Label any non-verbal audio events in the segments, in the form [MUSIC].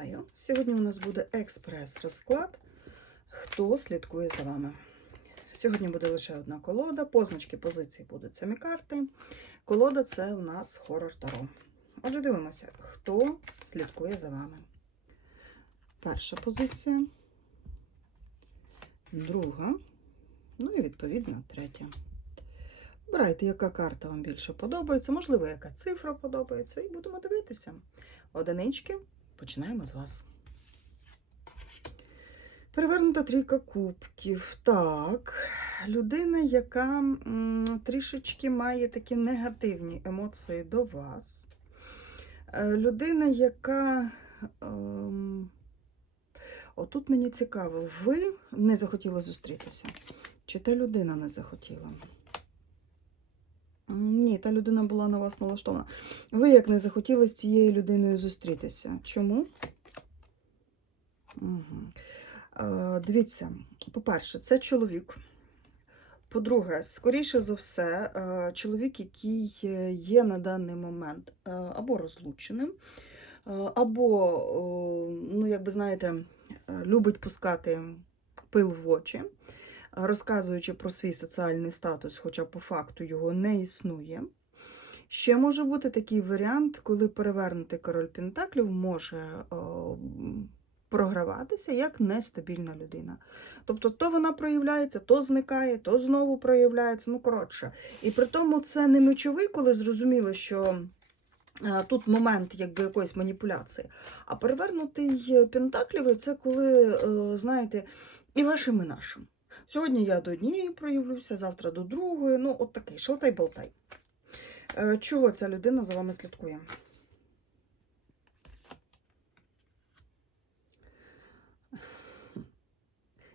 Вітаю! Сьогодні у нас буде експрес-розклад. Хто слідкує за вами? Сьогодні буде лише одна колода. Позначки позицій будуть самі карти. Колода це у нас хорор Таро. Отже, дивимося, хто слідкує за вами. Перша позиція, друга, ну і відповідно третя. Обирайте, яка карта вам більше подобається, можливо, яка цифра подобається, і будемо дивитися. Одинички. Починаємо з вас. Перевернута трійка кубків. Так, людина, яка м, трішечки має такі негативні емоції до вас. Е, Людина, яка. Ем, отут мені цікаво, ви не захотіли зустрітися? Чи та людина не захотіла? Ні, та людина була на вас налаштована. Ви як не захотіли з цією людиною зустрітися. Чому? Угу. Е, дивіться, по-перше, це чоловік. По-друге, скоріше за все, е, чоловік, який є на даний момент е, або розлученим, е, або, е, ну, як би знаєте, е, любить пускати пил в очі розказуючи про свій соціальний статус, хоча по факту його не існує. Ще може бути такий варіант, коли перевернутий король Пентаклів може о, програватися як нестабільна людина. Тобто, то вона проявляється, то зникає, то знову проявляється. Ну, коротше. І при тому це не мечовий, коли зрозуміло, що. Тут момент якби якоїсь маніпуляції. А перевернутий Пентаклівий це коли, знаєте, і вашим, і нашим. Сьогодні я до однієї проявлюся, завтра до другої. Ну, от такий шалтай-болтай. Е, чого ця людина за вами слідкує?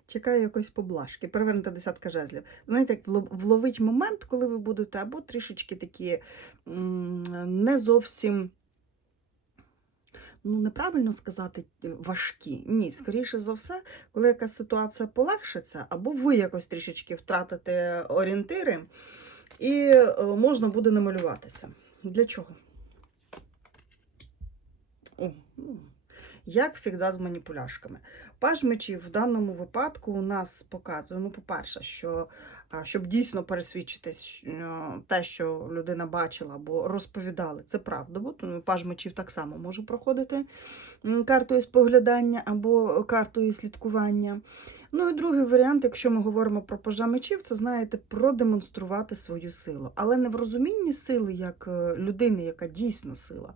Чекаю якоїсь поблажки. Перевернута десятка жезлів. Знаєте, як вловить момент, коли ви будете або трішечки такі не зовсім ну, неправильно сказати, важкі. Ні, скоріше за все, коли якась ситуація полегшиться, або ви якось трішечки втратите орієнтири, і е, можна буде намалюватися. Для чого? О, ну, як завжди, з маніпуляшками. Паж мечів в даному випадку у нас показує, ну, по-перше, що щоб дійсно пересвідчитись те, що людина бачила або розповідали, це правда, бо тому паж мечів так само може проходити картою споглядання або картою слідкування. Ну і другий варіант, якщо ми говоримо про пажа мечів, це знаєте, продемонструвати свою силу. Але не в розумінні сили як е, людини, яка дійсно сила.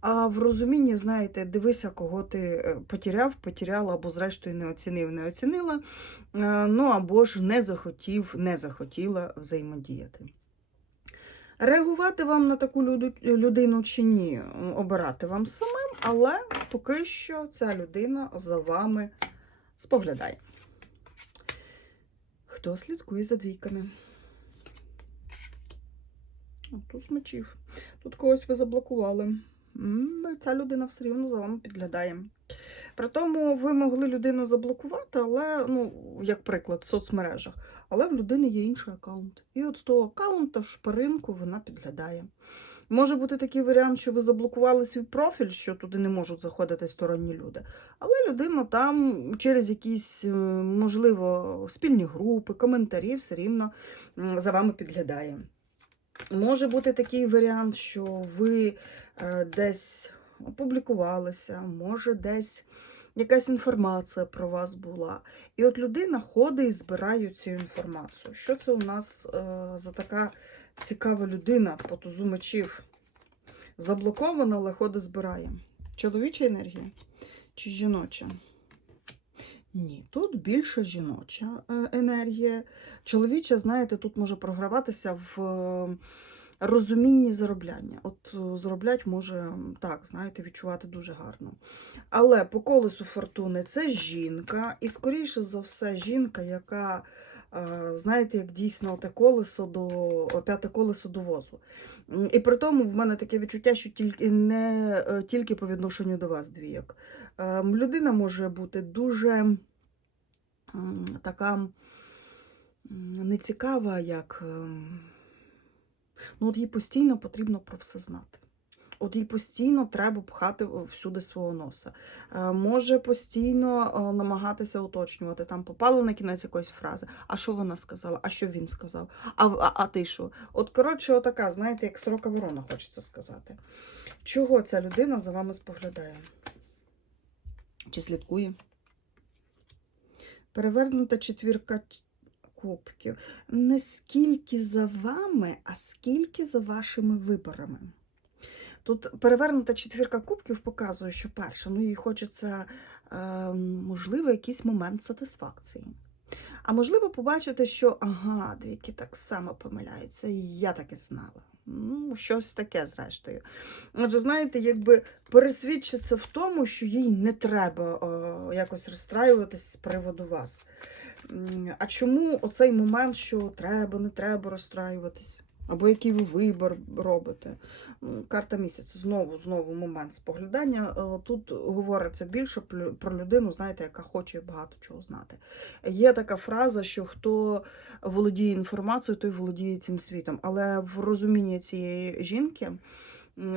А в розумінні, знаєте, дивися, кого ти е, потеряв, потеряла, або, зрештою, не оцінив, не оцінила, е, ну або ж не захотів, не захотіла взаємодіяти. Реагувати вам на таку людину чи ні, обирати вам самим, але поки що ця людина за вами споглядає. Хто слідкує за двійками? Тут мечів. Тут когось ви заблокували ця людина все рівно за вами підглядає. При тому ви могли людину заблокувати, але, ну, як приклад, в соцмережах, але в людини є інший аккаунт. І от з того аккаунта шпаринку вона підглядає. Може бути такий варіант, що ви заблокували свій профіль, що туди не можуть заходити сторонні люди. Але людина там через якісь, е, можливо, спільні групи, коментарі все рівно за вами підглядає. Може бути такий варіант, що ви е, десь опублікувалися, може, десь якась інформація про вас була. І от людина ходить і збирає цю інформацію. Що це у нас е, за така цікава людина по тузу мечів? Заблокована, але ходить збирає. Чоловіча енергія чи жіноча? Ні, тут більше жіноча е, енергія. Чоловіча, знаєте, тут може програватися в е, розумінні заробляння. От е, зароблять може, так, знаєте, відчувати дуже гарно. Але по колесу фортуни це жінка, і, скоріше за все, жінка, яка, знаєте, як дійсно те колесо до п'яте колесо до возу. І при тому в мене таке відчуття, що тільки не тільки по відношенню до вас двійок. Ем, людина може бути дуже така нецікава, як ем, ну, от їй постійно потрібно про все знати. От їй постійно треба пхати всюди свого носа. Е, Може постійно е, намагатися уточнювати. Там попало на кінець якоїсь фрази. А що вона сказала? А що він сказав? А, а, а ти що? От, коротше, отака, знаєте, як сорока ворона, хочеться сказати. Чого ця людина за вами споглядає? Чи слідкує? Перевернута четвірка кубків. Не скільки за вами, а скільки за вашими виборами. Тут перевернута четвірка кубків показує, що перше, ну їй хочеться, е, можливо, якийсь момент сатисфакції. А можливо, побачити, що ага, двійки так само помиляються, і я так і знала. Ну, щось таке, зрештою. Отже, знаєте, якби пересвідчиться в тому, що їй не треба е, якось розстраюватись з приводу вас. А чому оцей момент, що треба, не треба розстраюватись? Або який ви вибір робите? Карта місяця знову знову момент споглядання. Е, Тут говориться більше про людину, знаєте, яка хоче багато чого знати. Є така фраза, що хто володіє інформацією, той володіє цим світом. Але в розумінні цієї жінки.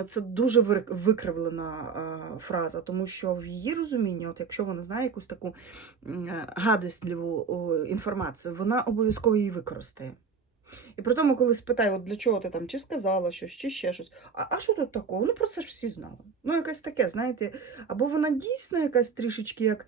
Це дуже викривлена е, фраза, тому що в її розумінні, от якщо вона знає якусь таку о, інформацію, вона обов'язково її використає. І при тому, коли спитаю, от для чого ти там, чи сказала щось, чи ще щось, а, а що тут такого? Ну про це ж всі знали. Ну, якесь таке, знаєте, або вона дійсно якась трішечки як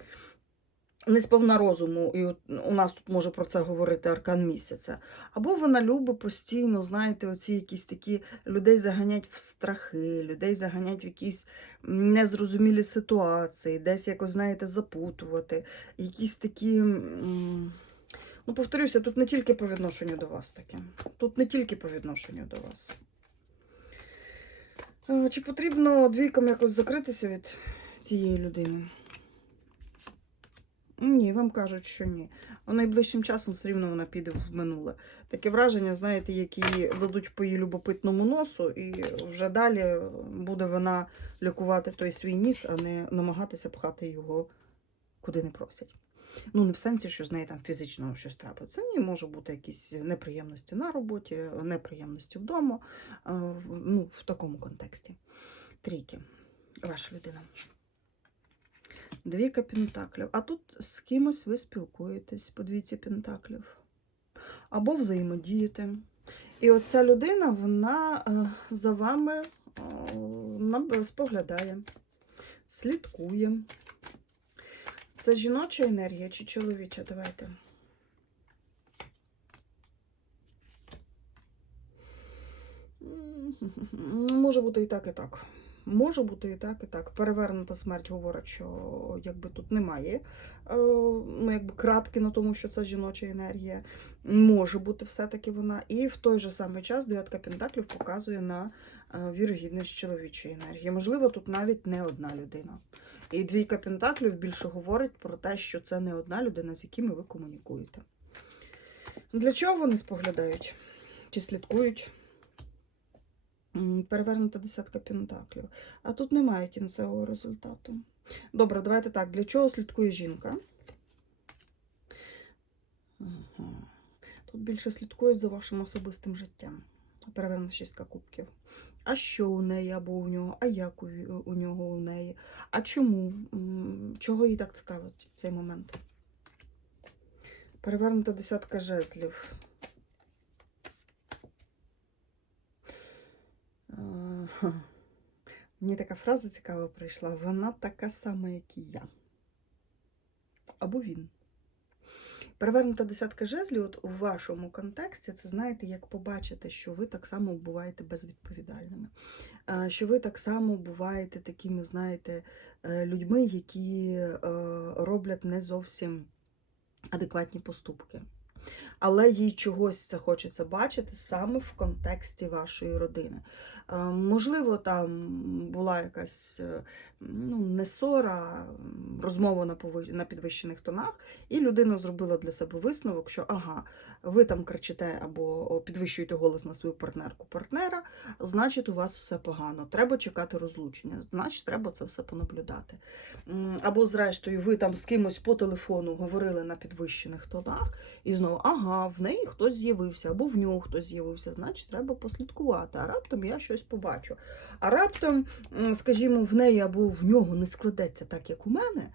не сповна розуму, і от у нас тут може про це говорити аркан місяця. Або вона любить постійно, знаєте, оці якісь такі людей заганять в страхи, людей заганять в якісь незрозумілі ситуації, десь якось, знаєте, запутувати. Якісь такі. Ну, повторюся, тут не тільки по відношенню до вас таке. Тут не тільки по відношенню до вас. Чи потрібно двійкам якось закритися від цієї людини? Ні, вам кажуть, що ні. А найближчим часом все рівно вона піде в минуле. Таке враження, знаєте, які дадуть по її любопитному носу, і вже далі буде вона лікувати той свій ніс, а не намагатися пхати його куди не просять. Ну, не в сенсі, що з неї там фізично щось. Це ні, може бути якісь неприємності на роботі, неприємності вдома, е, ну, в такому контексті. Трійки. Ваша людина. Двійка пентаклів. А тут з кимось ви спілкуєтесь по двійці пентаклів. Або взаємодієте. І оця людина, вона е, за вами е, споглядає, слідкує. Це жіноча енергія чи чоловіча? Давайте. Може бути і так, і так. Може бути і так, і так. Перевернута смерть говорить, що якби тут немає е, ну, якби крапки на тому, що це жіноча енергія. Може бути все-таки вона. І в той же самий час дев'ятка пентаклів показує на е, вірогідність чоловічої енергії. Можливо, тут навіть не одна людина. І двійка пентаклів більше говорить про те, що це не одна людина, з якими ви комунікуєте. Для чого вони споглядають? Чи слідкують? Перевернута десятка пентаклів. А тут немає кінцевого результату. Добре, давайте так. Для чого слідкує жінка? Тут більше слідкують за вашим особистим життям. Перевернута шістка кубків. А що у неї або у нього, а як у, у нього у неї? А чому? Чого їй так цікавить в цей момент? Перевернута десятка жезлів. Е, ха. [LAUGHS] Мені така фраза цікава прийшла. Вона така сама, як і я. Або він. Перевернута десятка жезлів, от у вашому контексті, це знаєте, як побачити, що ви так само буваєте безвідповідальними. Е, Що ви так само буваєте такими, знаєте, е, людьми, які е, роблять не зовсім адекватні поступки. Але їй чогось це хочеться бачити саме в контексті вашої родини. Е, Можливо, там була якась е, ну, не ссора, розмова на на підвищених тонах, і людина зробила для себе висновок, що ага, ви там кричите або підвищуєте голос на свою партнерку партнера, значить, у вас все погано. Треба чекати розлучення, значить, треба це все понаблюдати. Або, зрештою, ви там з кимось по телефону говорили на підвищених тонах, і знову, ага, в неї хтось з'явився, або в нього хтось з'явився, значить, треба послідкувати. А раптом я щось побачу. А раптом, скажімо, в неї або в нього не складеться так, як у мене.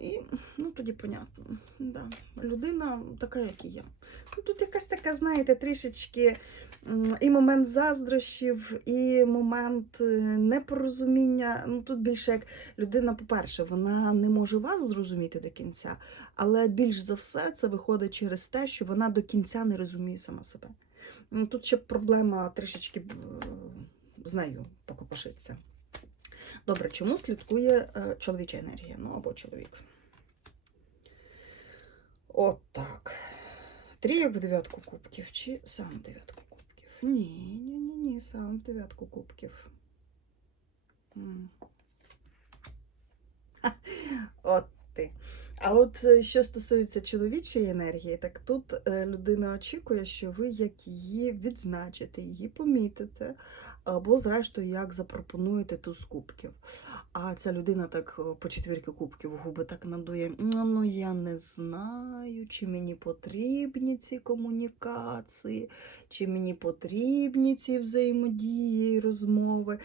І ну тоді понятно. Да. Людина така, як і я. Ну, тут якась така, знаєте, трішечки і момент заздрощів, і момент е, непорозуміння. Ну тут більше як людина, по-перше, вона не може вас зрозуміти до кінця, але більш за все це виходить через те, що вона до кінця не розуміє сама себе. Ну, Тут ще проблема трішечки е, з нею покопошиться. Добре, чому слідкує е, чоловіча енергія? Ну або чоловік. От так. Трійок в дев'ятку кубків чи сам дев'ятку кубків? Ні, ні, ні, ні, сам в дев'ятку кубків. От ти. А от е, що стосується чоловічої енергії, так тут е, людина очікує, що ви як її відзначите, її помітите, або, зрештою, як запропонуєте туз кубків. А ця людина так е, по четвірки кубків губи так надує. Ну, ну я не знаю, чи мені потрібні ці комунікації, чи мені потрібні ці взаємодії і розмови.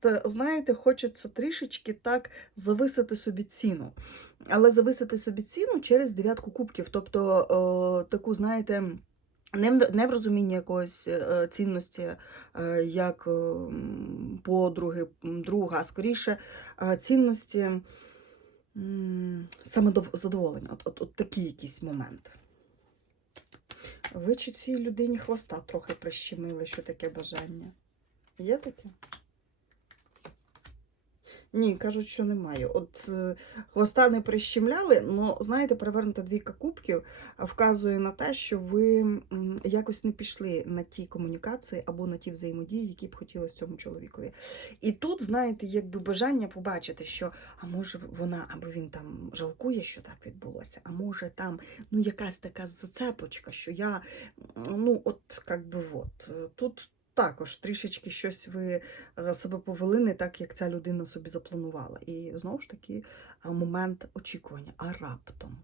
Та, знаєте, хочеться трішечки так зависити собі ціну. Але зависити собі ціну через дев'ятку кубків. Тобто е, таку, знаєте, не в, не в розумінні якоїсь е, цінності, е, як е, подруги, друга, а скоріше цінності м, самозадоволення. От, от, от такий якийсь момент. Ви чи цій людині хвоста трохи прищемили, що таке бажання? Є таке? Ні, кажуть, що немає. От е, хвоста не прищемляли, але знаєте, перевернута двійка кубків вказує на те, що ви якось не пішли на ті комунікації або на ті взаємодії, які б хотілося цьому чоловікові. І тут, знаєте, якби бажання побачити, що а може вона або він там жалкує, що так відбулося, а може там ну якась така зацепочка, що я ну от як би от тут. Також трішечки щось ви е, себе повели не так, як ця людина собі запланувала. І знову ж таки е, момент очікування. А раптом.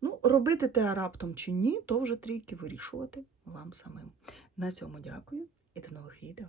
Ну, робити те а раптом чи ні, то вже трійки вирішувати вам самим. На цьому дякую і до нових відео.